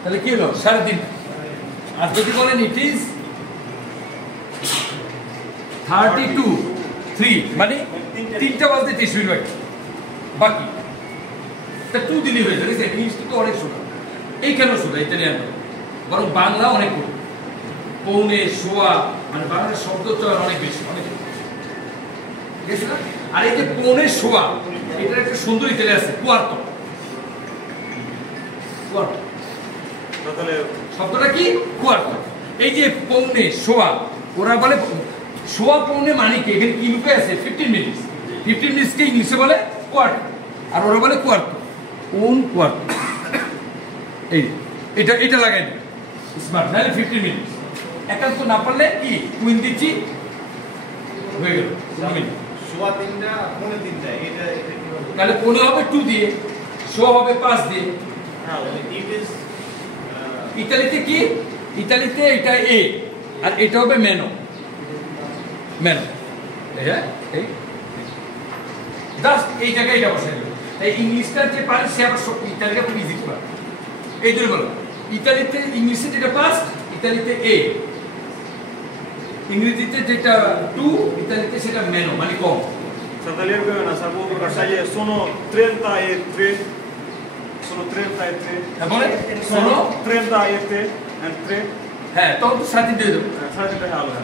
তাহলে কি হলো 3.5। আর যদি বলেন ইট ইজ 32 মানে 3টা বাজতে 30 মিনিট বাকি তা 2 দিলি হয়ে যাবে। ইংলিশটা তো অনেক সোজা, এইখানেও সোজা, ইতালিয়ান বরং বাংলা অনেক কম, পৌনে সোয়া মানে বাংলার শব্দ চয়ন অনেক বেশি, অনেক ঠিক আছে না? আর এই যে পৌনে সোয়া এটার একটা সুন্দর ইতালি আছে, কুয়ার্তো। শব্দটা কি? কুয়ার্তো। এই যে পৌনে সোয়া, ওরা বলে সোয়া পৌনে মানে কি, এখানে কি লুকে আছে 15 মিনিট। 15 মিনিটকে ইংলিশে বলে কোয়ার্টার, আর ওরা বলে কোয়ার্টো, কোন কোয়ার্টো। এই এটা এটা লাগাই দিন স্মার্ট, নাহলে 15 মিনিট। একান্ত না পারলে কি কুইন দিচ্ছি হয়ে গেল সোয়া 3টা পৌনে 3টা, এটা তাহলে পৌনে হবে 2 দিয়ে, সোয়া হবে 5 দিয়ে। ইতালিতে কি? ইতালিতে এটা এ আর এটা হবে মেনো, মেনো। হ্যাঁ এই জাস্ট এই জায়গায় এটা বসাই দেবে। তাই ইংলিশটা যে পারে সে আবার ইতালিটা খুব ইজি করে। এই ধরে বলো ইতালিতে ইংলিশে যেটা ফার্স্ট, ইতালিতে এ, ইংরেজিতে যেটা 2, ইতালিতে সেটা মেনো মানে কম। Sataliano che è una saputo che sono 33, sono 33, sono 33 e 3, হ্যাঁ তখন তো 7 দিয়ে দেবো। 33 allora